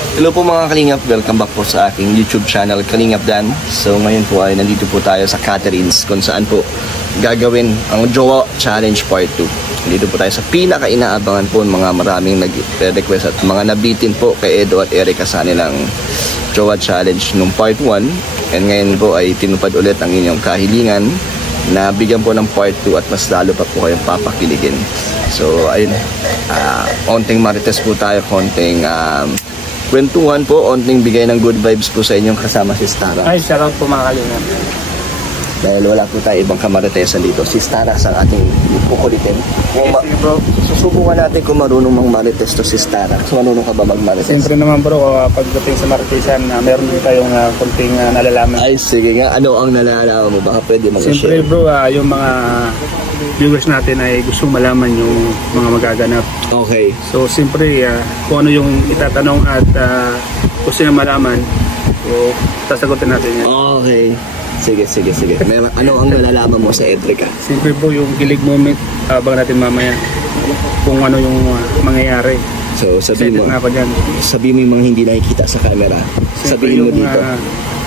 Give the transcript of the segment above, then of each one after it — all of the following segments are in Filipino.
Hello po mga Kalingap, welcome back po sa aking YouTube channel Kalingap Dan. So ngayon po ay nandito po tayo sa Catherine's kung saan po gagawin ang Jowa Challenge Part 2. Nandito po tayo sa pinaka-inaabangan po ng mga maraming nag-request at mga nabitin po kay Edo at Erica sa nilang Jowa Challenge nung Part 1. And ngayon po ay tinupad ulit ang inyong kahilingan na bigyan po ng Part 2 at mas lalo pa po kayong papakiligin. So ayun, konting marites po tayo, konting kwentuhan po, onting bigay ng good vibes po sa inyong kasama si Starax. Ay, shoutout po mga Kalingap. Dahil wala po tayo ibang kamaritesan dito. Si Starax ang ating kukulitin. Susubukan natin kung marunong mang marites to si Starax. Marunong ka ba mag-marites? Siyempre naman bro, pagdating sa maritesan, meron din tayong kunting nalalaman. Ay, sige nga. Ano ang nalalaman mo? Baka pwede mag-share. Siyempre bro, yung mga viewers natin ay gustong malaman yung mga magaganap. Okay. So siyempre, kung ano yung itatanong at gusto nyo malaman, so sasagutin natin yan. Okay. Sige. Ano ang nalalaman mo sa Edrica? Siyempre bro, yung kilig moment, abang natin mamaya kung ano yung mangyayari. So sabi mo yung mga hindi nakikita sa camera. Sabihin mo dito.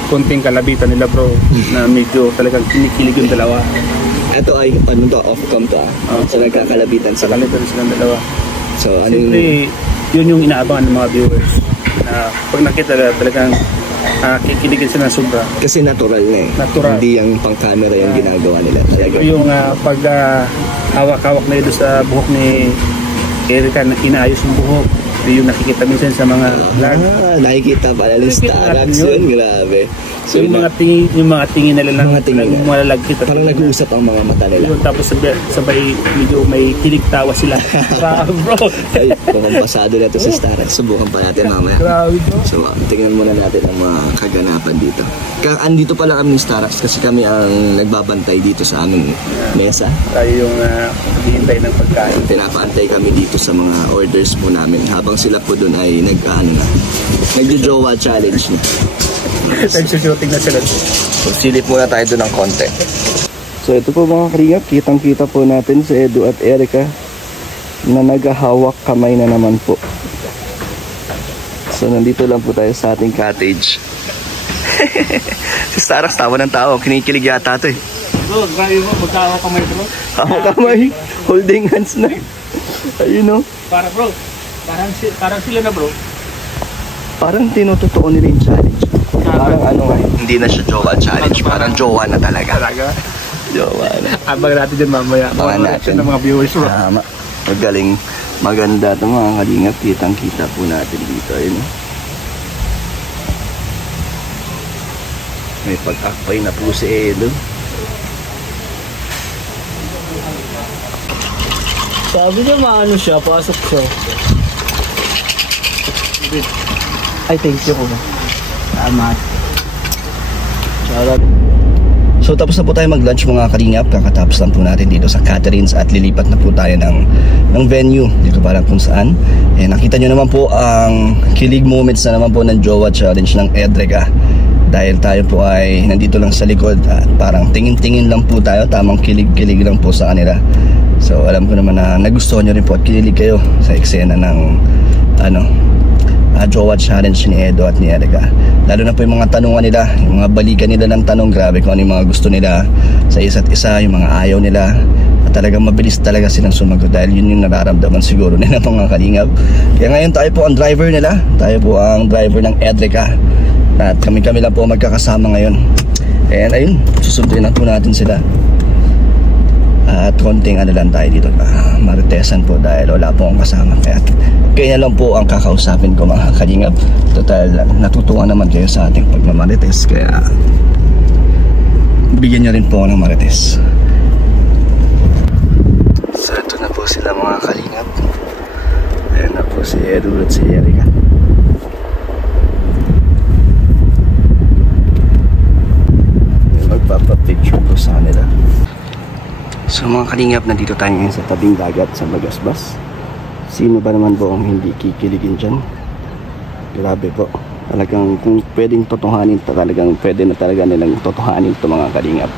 Konting kalabitan nila bro, na medyo talagang kinikilig yung dalawa. Ito ay, ano to, off-cam to so nagkakalabitan sila. Kalabitan silang dalawa. So ano siyempre, yun yung inaabangan ng mga viewers. Na pag nakita talagang kikiligin sila ng sobra. Kasi natural na eh. Natural. Hindi yung pang-camera yung ginagawa nila. Talaga. Yung pag hawak-hawak na ito sa buhok ni Erica na inaayos yung buhok. Yung nakikita minsan sa mga vlog. Nakikita pala ng Starax yun. Grabe. So, yung mga tingin nila lang malalagkit. Parang nag-uusap ang mga mata nila. Yun, tapos sabay medyo may kilig tawa sila. Bro. Ay, mukhang pasado na ito si Starax. Subukan pa natin mamaya. Grabe bro. So tingnan muna natin ang mga kaganapan dito. Andito pala kami ni Starax kasi kami ang nagbabantay dito sa aming mesa. Tayo yung naghihintay ng pagkain. Pinapaantay kami dito sa mga orders po namin habang sila po doon ay nagjo-jowa challenge na. Nagsushooting na sila. So silip muna tayo doon ng konti. So ito po mga Kalingap, kitang-kita po natin si Edo at Erica na naghahawak kamay na naman po. So nandito lang po tayo sa ating cottage. Si Starax tawa ng tao, kinikilig yata ito eh. Bro, grabe mo, magkahawak kamay bro. Hawak kamay, holding hands na. Ayun o. Bro, parang sila na bro. Parang tinutotoo nila yung challenge. Parang hindi na siya jowa challenge, parang jowa na talaga. Jowa na. Abang natin dyan mamaya. Abangan natin ng mga viewers bro. Tama. Magaling. Maganda ito mga Kalingap. Kitang-kita po natin dito. Ayun. May pag-akpay na po si Edo. Sabi niya maano siya, pasok siya. Ay, thank you po. Salamat. So tapos na po tayo mag-lunch mga Kalingap. Kakatapos lang po natin dito sa Catherine's at lilipat na po tayo ng venue dito parang kung saan. Nakita nyo naman po ang kilig moments na naman po ng Jowa Challenge ng Edrica. Dahil tayo po ay nandito lang sa likod at parang tingin-tingin lang po tayo. Tamang kilig-kilig lang po sa kanila. So alam ko naman na nagustuhan nyo rin po at kinilig kayo sa eksena ng Jowa Challenge ni Edo at ni Erica. Lalo na po yung mga tanungan nila, yung mga balikan nila ng tanong. Grabe kung ano yung mga gusto nila sa isa't isa, yung mga ayaw nila. At talagang mabilis talaga silang sumagot dahil yun yung nararamdaman siguro nila mga Kalingap. Kaya ngayon tayo po ang driver nila. Tayo po ang driver ng Edrica. At kami lang po magkakasama ngayon. And ayun, susunduin na po natin sila. At konting lang tayo dito, maritesan po dahil wala po akong kasama. Kaya lang po ang kakausapin ko mga Kalingap. Total, natutuwa naman kayo sa ating pagmamarites. Kaya bigyan nyo rin po ako ng marites. So ito na po sila mga Kalingap. Ayan na po si Edo at si Erica. Magpapapicture po sa kanila. So mga Kalingap, nandito tayo ngayon sa tabing dagat sa Bagasbas. Sino ba naman po ang hindi kikiligin dyan? Grabe po. Talagang kung pwedeng totohanin, talagang pwede na talaga nilang totohanin ito mga Kalingap.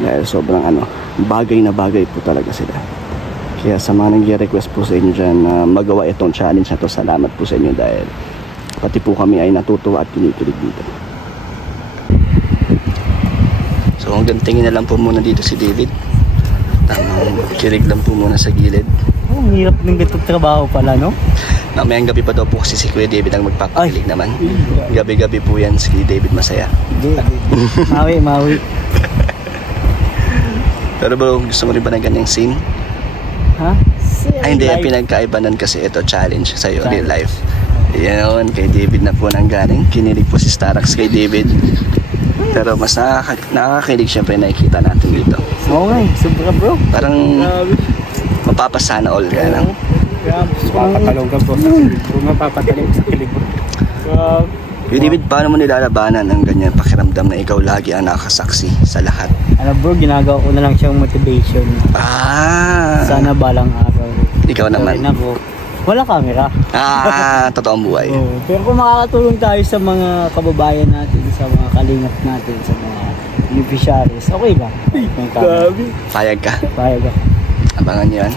Dahil sobrang bagay na bagay po talaga sila. Kaya sa mga nag-request po sa inyo dyan na magawa itong challenge na to, salamat po sa inyo dahil pati po kami ay natutuwa at kinikilig dito. So hanggang tingin na lang po muna dito si David. Tamang kirig lang po muna sa gilid. Oh, ang hirap ng ganitong trabaho pala, no? Mamayang gabi pa daw po kasi si Kuya David ang magpapakilig naman. Gabi-gabi po yan si David masaya. Mawi. Pero bro, gusto mo rin ba ng ganyang scene? Ha? Ay hindi, pinagkaibanan kasi ito challenge sa'yo, real life. Yun, kay David na po nang galing. Kinilig po si Starax kay David. Pero mas nakakakilig syempre nakikita natin dito. Oo nga, sobra bro. Parang mapapasana all ka lang. Mapapatalong ka po. Mapapatalong sa kilig mo. Yung David, paano mo nilalabanan ang ganyan pakiramdam na ikaw lagi ang nakasaksi sa lahat? Ano bro, ginagawa ko na lang siyang motivation. Sana balang araw. Ikaw naman. Ako. Wala camera. Totoong buhay. Pero kung makakatulong tayo sa mga kababayan natin, sa mga kalingap natin, sa mga beneficiaries, okay lang. Payag ka? Payag ako. Abangan yan.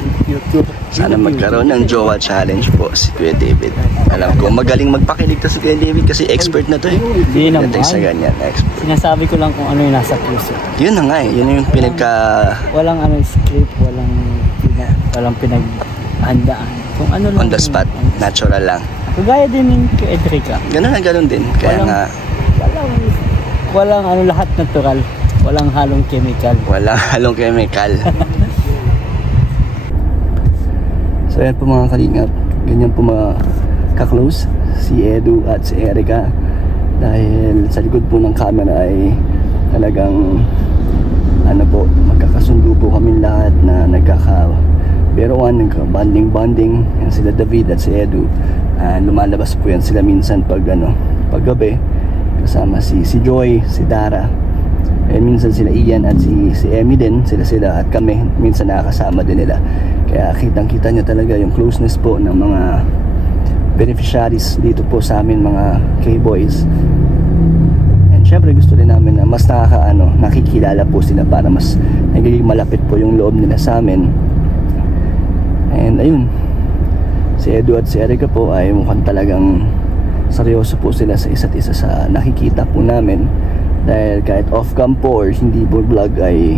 Sana magkaroon ng jowa challenge po si Kuya David. Alam ko magaling magpakilig to si Kuya David kasi expert na to eh. Hindi naman. Sa ganyan, expert. Sinasabi ko lang kung ano yung nasa puso. Yun na nga eh. Yun yung walang script, walang pinaghandaan. Kung ano lang. On the spot, natural lang. Kagaya din yung kay Edrica. Ganun din. Kaya walang lahat natural. Walang halong chemical. So yan po mga kalingap, ganyan po mga ka-close si Edu at si Erica. Dahil sa likod po ng camera ay talagang magkakasundo po kami lahat na nagkaka-beroan, nagka-bonding. Yan sila David at si Edu. Lumalabas po yan sila minsan pag gabi kasama si Joy, si Dara. Minsan sila Ian at si Emmy din, sila at kami minsan nakakasama din nila. Kaya kitang-kita nyo talaga yung closeness po ng mga beneficiaries dito po sa amin, mga K-boys. And syempre gusto din namin na mas nakikilala po sila para mas nagiging malapit po yung loob nila sa amin. And ayun, si Edu at si Erica po ay mukhang talagang seryoso po sila sa isa't isa sa nakikita po namin. Dahil kahit off-cam po or hindi po vlog ay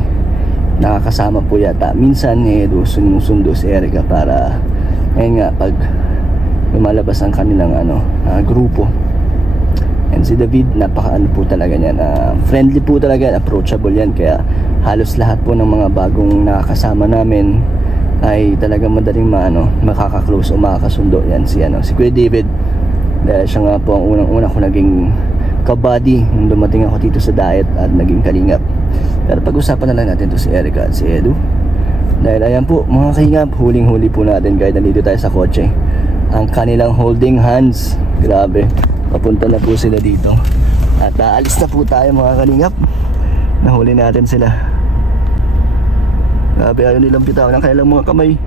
nakakasama po yata minsan sinusundo si Erica para ngayon nga pag lumalabas ang kanilang grupo. And si David, napaka po talaga niyan, friendly po talaga, approachable yan. Kaya halos lahat po ng mga bagong nakakasama namin ay talagang madaling makaka-close o makakasundo yan. Si Kuya David, dahil siya nga po ang unang-una ko naging kabady nung dumating ako dito sa diet at naging kalingap. Pero pag-usapan na lang natin to si Erica at si Edu. Dahil ayan po mga kalingap, huling-huli po natin guys, nandito tayo sa kotse. Ang kanilang holding hands, grabe, papunta na po sila dito. At aalis na po tayo mga kalingap. Nahuli natin sila. Grabe, ayaw nilang bitawan ng kanilang mga kamay.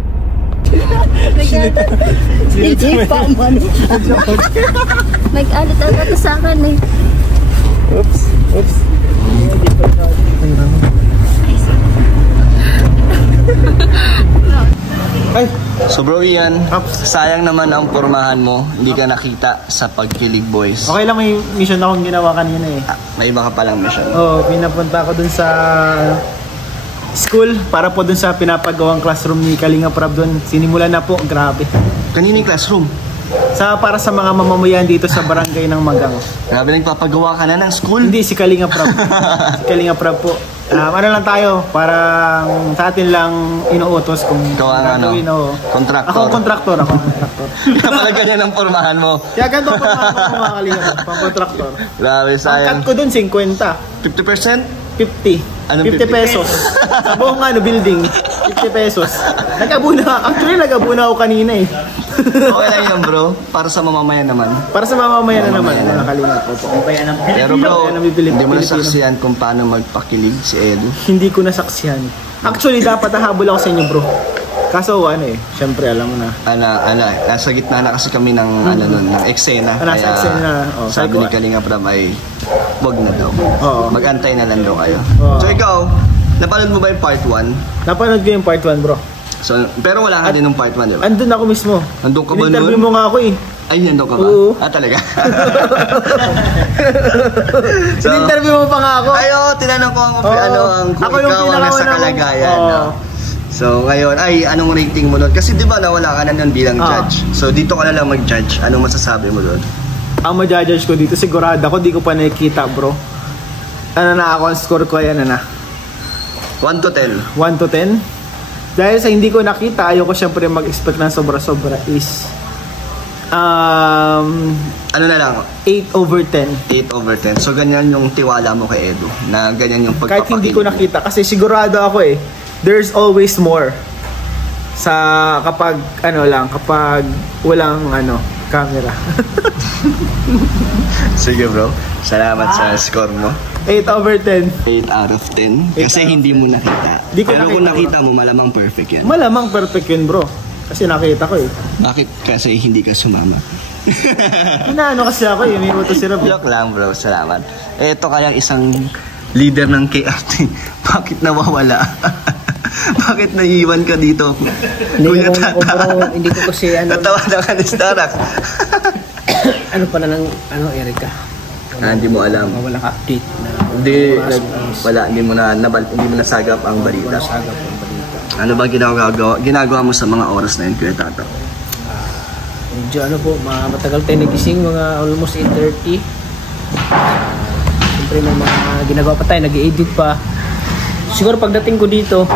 Nag-alit agad sa akin eh. Oops. So bro Ian, sayang naman ang pormahan mo, hindi ka nakita sa Pagkilig Boys. Okay lang, may mission akong ginawa kanina eh. May iba ka palang mission. Pinapunta ako dun sa school para po dun sa pinapagawang classroom ni Kalinga Prab dun. Sinimulan na po, grabe. Kanina yung classroom? Para sa mga mamamayan dito sa barangay ng Magang. Grabe, nagpapagawa ka na ng school? Hindi, si Kalinga Prab. Si Kalinga Prab po. Lang tayo, parang sa atin lang inuutos kung gagawin o... Kontraktor? Ako kontraktor. Kaya pala ganyan ang pormahan mo. Kaya ganito ang pormahan ko mga Kalinga Prab, pang kontraktor. Grabe, sayang. Ang cut ko dun, 50. 50%? 50. Anong 50 pesos. Sa buong building, 50 pesos. Nag-abuna ako kanina eh. Okay lang yan bro, para sa mamamayan naman. Para sa mamamayan na naman, mga Kalingap po. Pero bro, hindi mo nasaksihan kung paano magpakilig si Edu? Hindi ko nasaksihan. Actually, dapat nahabol ako sa inyo bro. Kaso syempre alam mo na. Nasa gitna na kasi kami ng ng eksena. Nasa eksena na. Sabi ni Kalinga Prab ay wag na daw. Mag-antay na lang daw kayo. So ikaw, napanood mo ba yung part 1? Napanood ko yung part 1 bro. So, pero wala ka din ng part 1, di ba? Andun ako mismo. Andun ka ba nun? In-interview mo nga ako eh. Ay, nandun ka ba? Oo. Talaga? In-interview mo pa nga ako. Ay, oo, tinanong ko kung Ako yung ikaw ang nasa kalagayan. No? So, ngayon, anong rating mo doon? Kasi di ba nawala ka na nun bilang judge. So, dito ka na lang mag-judge. Anong masasabi mo doon? Ang ma-judge ko dito, sigurado ako, di ko pa nakikita, bro. Ano na ako, ang score ko yan, 1 to 10. 1 to 10? Dahil sa hindi ko nakita, ayoko syempre mag-expect ng sobra-sobra is ano na lang? 8 over 10. 8 over 10. So, ganyan yung tiwala mo kay Edu. Na ganyan yung pagpapakilig. Kahit hindi ko nakita, kasi sigurado ako there's always more sa kapag kapag walang camera. Sige bro, salamat sa score mo. 8 over 10. 8 out of 10. Kasi hindi mo nakita. Pero kung nakita mo, malamang perfect yan. Malamang perfect yun, bro. Kasi nakita ko Bakit kasi hindi ka sumama? Kasi ako may utos sila, bro. Joke lang bro, salamat. Ito kayang isang leader ng KRT. Bakit nawawala? Bakit naiiwan ka dito? Kuya Tata. Hindi ko kasi Natawa na ka ni Starak. Ano pala ng Erica? Hindi mo alam. Walang update na. Hindi mo nasagap ang balita. Ano ba ginagawa mo sa mga oras na yun, Kuya Tata? Medyo matagal tayo nagising, mga almost 8:30. Siyempre may mga ginagawa pa tayo, nag-i-edit pa. Siguro pagdating ko dito,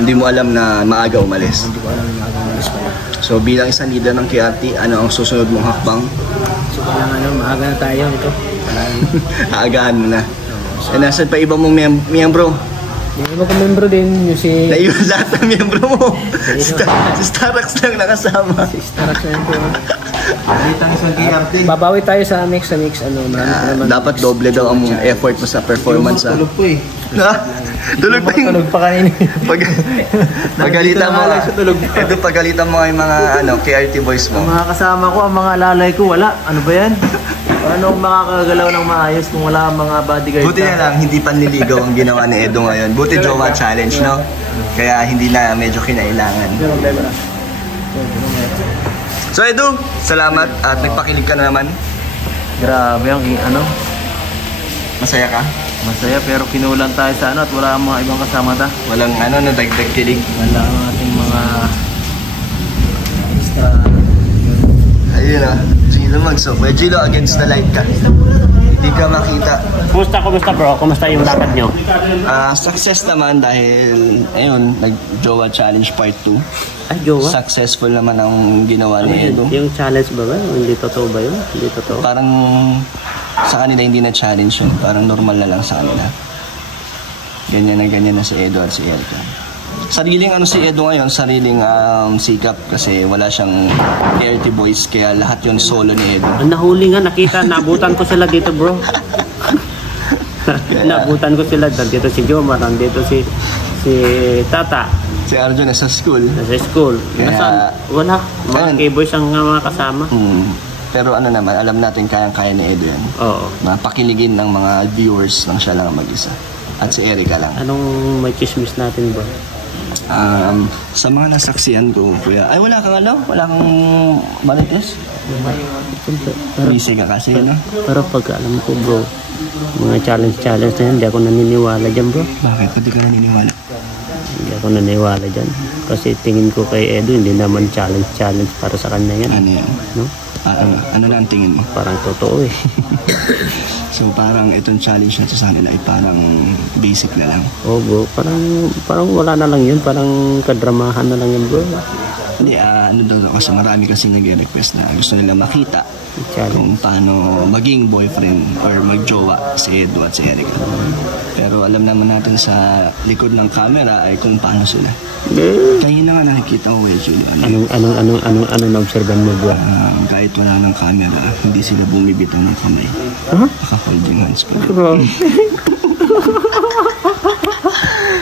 hindi mo alam na maaga umalis. Hindi ko alam na maaga umalis pala. So bilang isang leader ng KRT, ano ang susunod mong hakbang? So kailangan maaga na tayo ito. Aagahan mo na. Nasaan pa iba mong miyembro? Yung iba kong membro din, yung si... Naiwan lahat ng miyembro mo. Si Starax lang nakasama. Si Starax na yun.Alitang isang KRT. Babawi tayo sa mix. Marami dapat doble daw ang effort mo sa performance. Tulog po Tulog pa yung... Tulog pa kanina. Pagalitan mo ito pagalitan mo yung mga KRT boys mo. Ang mga kasama ko, ang mga lalay ko, wala. Ano ba yan? Paano akong makakagalaw ng maayos kung wala ang mga bodyguard? Buti na lang, hindi panliligaw ang ginawa ni Edo ngayon. Buti jowa challenge, no? Kaya hindi na medyo kinailangan. So Edo, salamat at nagpakilig ka na naman. Grabe ang Masaya ka? Masaya pero kinulang tayo sa at wala ang mga ibang kasama ta. Walang nadagdag kilig. Wala ang ating mga extra. Ayun Gilo Magso. Gilo against the light ka. Hindi ka makita. Kumusta bro? Kumusta yung lakad nyo? Success naman dahil nag-Jowa Challenge Part 2. Ay, jowa? Successful naman ang ginawa ni Edo. Yung challenge ba? Hindi totoo ba yun? Hindi totoo? Parang sa kanila hindi na challenge yun. Parang normal na lang sa kanila. Ganyan na si Edo at si Erica. Sariling si Edo ngayon, sariling sikap kasi wala siyang KRT boys kaya lahat yun solo ni Edo. Nahuli nga, nakita, naabutan ko sila dito bro. Naabutan ko sila, dito si Jomar, dito si Tata. Si Arjun nasa school. Nasa school. Kaya, wala, mga K-boys ang mga kasama. Pero naman, alam natin kayang-kaya ni Edo yan. Oo. Mapakiligin ng mga viewers lang siya lang mag-isa. At si Erica lang. Anong may chismis natin bro? Sa mga nasaksihan ko, kuya, ay wala kang wala kang marites? Busy ka kasi, no? Pero pag alam ko bro, mga challenge na yan, hindi ako naniniwala dyan bro. Bakit? Pati ka naniniwala? Hindi ako naniniwala dyan. Kasi tingin ko kay Edo, hindi naman challenge para sa kanya yan. Ano yan? No? Ano na ang tingin mo? Parang totoo So parang itong challenge na sa kanila ay parang basic na lang. Oo bro, parang wala na lang yun, parang kadramahan na lang yun bro. Hindi, kasi marami kasi nag-request na gusto nila makita kung paano maging boyfriend or magjowa si Edo at si Erica. Pero alam naman natin sa likod ng camera ay kung paano sila. Kaya na nga nakikita ko Julie. Anong na-obserban mo bro? Kahit wala ng camera, hindi sila bumibitaw ng kamay. Naka-folding hands pa rin.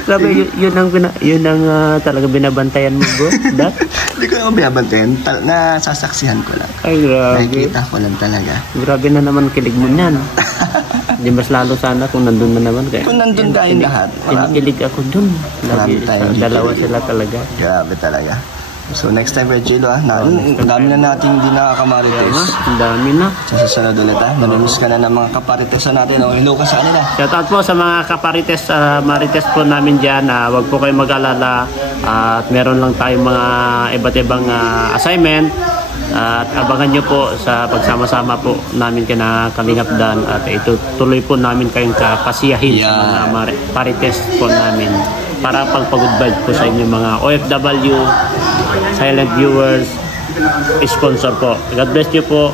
Grabe, yun ang talaga binabantayan mo bro? Hindi ko naman binabantayan. Nasasaksihan ko lang. Ay grabe. Nakikita ko lang talaga. Grabe na naman kilig mo niyan. Di mas lalo sana kung nandun na naman kayo. Kung nandun tayong lahat. Kinikilig ako dun. Marami tayong Dalawa sila talaga. Grabe talaga. So next time, Red Jello ang dami na natin hindi nakakamarites. Ang dami na. Sa susunod ulit namimiss ka na ng mga kaparitesan natin. Hello ka sa kanila. Shoutout po sa mga kaparites, marites po namin dyan. Huwag po kayo mag-alala. At meron lang tayong mga iba't ibang assignment. At abangan nyo po sa pagsama-sama po namin kina Kalingap Dan. At itutuloy po namin kayong kapasiyahin sa mga parites po namin. Para pang-good vibe po sa inyo mga OFW, silent viewers, sponsor po. God bless you po.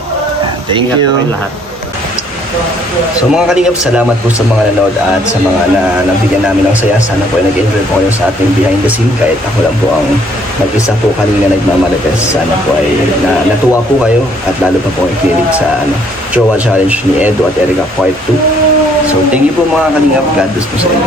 Thank Ingat you. po lahat. So mga Kalingap, salamat po sa mga nanood at sa mga nabigyan namin ng saya. Sana po ay nag-enjoy po kayo sa ating behind the scene. Kahit ako lang po ang mag-isa po kanina nagmamalagas. Sana po ay natuwa po kayo at lalo pa po ay kilig sa Jowa Challenge ni Edo at Erica Part 2. So thank you po mga Kalingap. God bless po sa inyo.